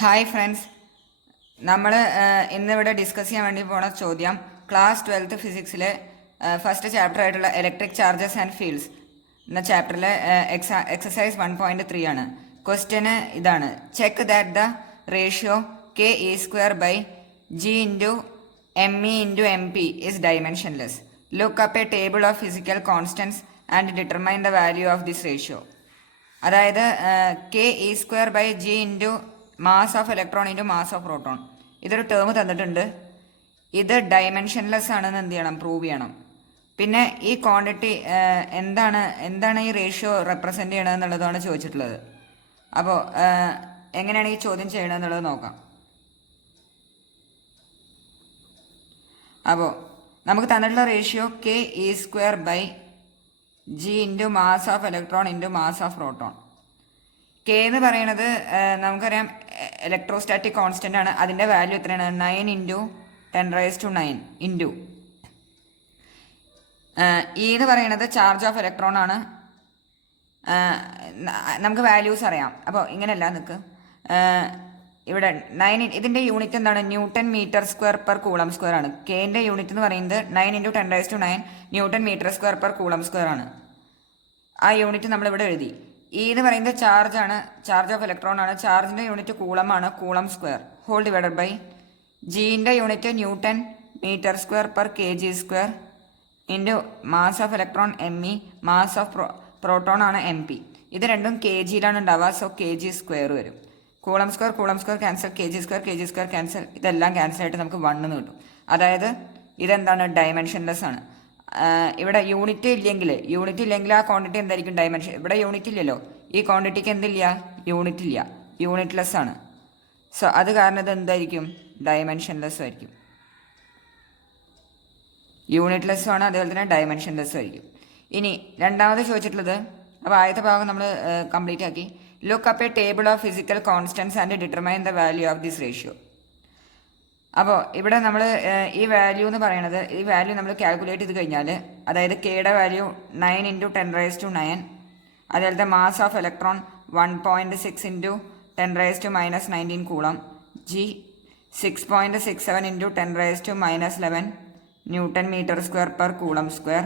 Hi friends, നമ്മൾ ഇന്നിവിടെ discuss ചെയ്യാൻ വേണ്ടി പോണ ചോദ്യം ക്ലാസ് 12th ഫിസിക്സിലെ ഫസ്റ്റ് ചാപ്റ്റർ ആയിട്ടുള്ള ഇലക്ട്രിക് ചാർജസ് ആൻഡ് ഫീൽഡ്സ് എന്ന ചാപ്റ്ററിലെ എക്സസൈസ് 1.3 ആണ്. ക്വസ്റ്റ്യന് ഇതാണ്: check that the ratio K E square by G into M E into M P is dimensionless. Look up a table of physical constants and determine the value of this ratio. അതായത് K E square by G into mass of electron into mass of proton, ഇതൊരു term തന്നിട്ടുണ്ട്. ഇത് ഡൈമെൻഷൻലെസ് ആണെന്ന് എന്ത് ചെയ്യണം? Prove ചെയ്യണം. പിന്നെ ഈ ക്വാണ്ടിറ്റി എന്താണ് ഈ റേഷ്യോ റെപ്രസെൻ്റ് ചെയ്യണത് എന്നുള്ളതാണ് ചോദിച്ചിട്ടുള്ളത്. അപ്പോൾ എങ്ങനെയാണ് ഈ ചോദ്യം ചെയ്യണമെന്നുള്ളത് നോക്കാം. അപ്പോൾ നമുക്ക് തന്നിട്ടുള്ള ratio K E square by G into mass of electron into mass of proton. K എന്ന് പറയുന്നത് നമുക്കറിയാം ഇലക്ട്രോസ്റ്റാറ്റിക് കോൺസ്റ്റൻ്റ് ആണ്. അതിൻ്റെ വാല്യൂ എത്രയാണ്? 9 ഇൻറ്റു 10⁻⁹ ഇൻറ്റു ഇ എന്ന് പറയുന്നത് ചാർജ് ഓഫ് ഇലക്ട്രോൺ ആണ്. നമുക്ക് വാല്യൂസ് അറിയാം. അപ്പോൾ ഇങ്ങനെയല്ല, നിൽക്ക് ഇവിടെ 9, ഇതിൻ്റെ യൂണിറ്റ് എന്താണ്? Newton metre square per coulomb square ആണ്. കെൻ്റെ യൂണിറ്റ് എന്ന് പറയുന്നത് 9 into 10⁻⁹ newton metre square per coulomb square ആണ്. ആ യൂണിറ്റ് നമ്മളിവിടെ എഴുതി. ഇ എന്ന് പറയുന്നത് ചാർജ് ആണ്, ചാർജ് ഓഫ് ഇലക്ട്രോൺ ആണ്. ചാർജിൻ്റെ യൂണിറ്റ് കൂളമാണ്, coulomb square whole divided by ജിൻ്റെ unit Newton metre square per K G square into mass of electron M E, mass of proton ആണ് എം പി. ഇത് രണ്ടും കെ ജിയിലാണ് ഉണ്ടാവുക. സോ കെ ജി സ്ക്വയർ വരും. Coulomb square cancel, K G square cancel, ഇതെല്ലാം cancel ആയിട്ട് നമുക്ക് 1 എന്ന് കിട്ടും. അതായത് ഇതെന്താണ്? ഡൈമെൻഷൻലെസ് ആണ്. ഇവിടെ യൂണിറ്റ് ഇല്ലെങ്കിൽ ആ ക്വാണ്ടിറ്റി എന്തായിരിക്കും? ഡൈമെൻഷൻ. ഇവിടെ യൂണിറ്റ് ഇല്ലല്ലോ, ഈ ക്വാണ്ടിറ്റിക്ക് എന്തില്ല? യൂണിറ്റ് ഇല്ല, യൂണിറ്റ്ലെസ് ആണ്. സോ അത് കാരണം ഇത് എന്തായിരിക്കും? ഡൈമെൻഷൻലെസ് ആയിരിക്കും. യൂണിറ്റ്ലെസ് ആണ്, അതേപോലെ തന്നെ ഡൈമെൻഷൻലെസ് ആയിരിക്കും. ഇനി രണ്ടാമത് ചോദിച്ചിട്ടുള്ളത്, അപ്പോൾ ആദ്യത്തെ ഭാഗം നമ്മൾ കംപ്ലീറ്റ് ആക്കി. Look up a table of physical constants and determine the value of this ratio. അപ്പോൾ ഇവിടെ നമ്മൾ ഈ വാല്യൂ എന്ന് പറയുന്നത്, ഈ വാല്യൂ നമ്മൾ കാൽക്കുലേറ്റ് ചെയ്ത് കഴിഞ്ഞാൽ, അതായത് കെയുടെ വാല്യൂ 9 ഇൻറ്റു 10⁻⁹, അതുപോലത്തെ mass of electron 1.6 into 10⁻⁻19 coulomb, G 6.67 into 10⁻⁻11 newton metre square per coulomb square,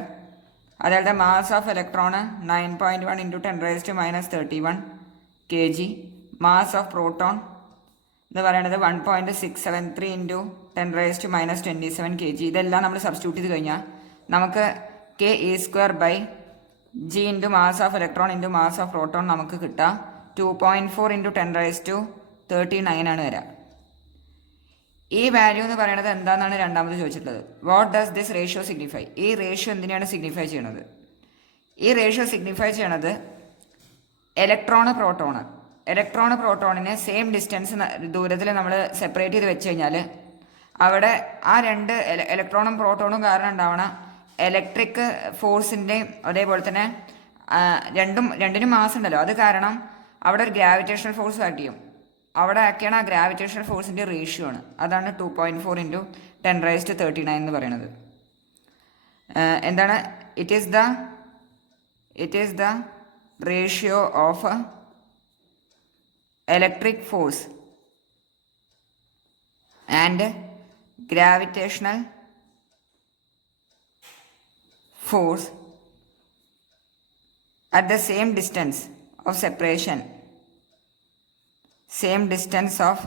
അതുപോലത്തെ mass of electron 9.1 into 10⁻31 K G, mass of proton എന്ന് പറയുന്നത് 1.673 ഇൻറ്റു 10⁻⁻27 കെ ജി. ഇതെല്ലാം നമ്മൾ സബ്സ്റ്റിറ്റ്യൂട്ട് ചെയ്ത് കഴിഞ്ഞാൽ നമുക്ക് K E square by G into mass of electron into mass of proton നമുക്ക് കിട്ടുക 2.4 ഇൻറ്റു 10⁻39 ആണ് വരിക. ഈ വാല്യൂ എന്ന് പറയുന്നത് എന്താണെന്നാണ് രണ്ടാമത് ചോദിച്ചിട്ടുള്ളത്. What does this ratio signify? ഈ റേഷ്യോ എന്തിനാണ് സിഗ്നിഫൈ ചെയ്യണത്? ഈ റേഷ്യോ സിഗ്നിഫൈ ചെയ്യണത് ഇലക്ട്രോണ് പ്രോട്ടോണിന് സെയിം ഡിസ്റ്റൻസ് ദൂരത്തിൽ നമ്മൾ സെപ്പറേറ്റ് ചെയ്ത് വെച്ച് കഴിഞ്ഞാൽ അവിടെ ആ രണ്ട് ഇലക്ട്രോണും പ്രോട്ടോണും കാരണം ഉണ്ടാവണ ഇലക്ട്രിക് ഫോഴ്സിൻ്റെയും അതേപോലെ തന്നെ രണ്ടിനും മാസ് ഉണ്ടല്ലോ, അത് കാരണം അവിടെ ഒരു ഗ്രാവിറ്റേഷണൽ ഫോഴ്സ് ആക്ട് ചെയ്യും. അവിടെ ആക്കിയാണ് ആ ഗ്രാവിറ്റേഷണൽ ഫോഴ്സിൻ്റെ റേഷ്യോ ആണ്. അതാണ് 2.4 ഇൻറ്റു 10⁻39 എന്ന് പറയുന്നത്. എന്താണ്? It is the ratio of electric force and gravitational force at the same distance of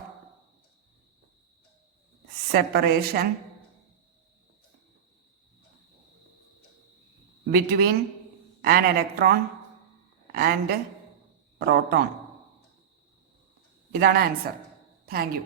separation, between an electron and proton. ഇതാണ് ആൻസർ. Thank you.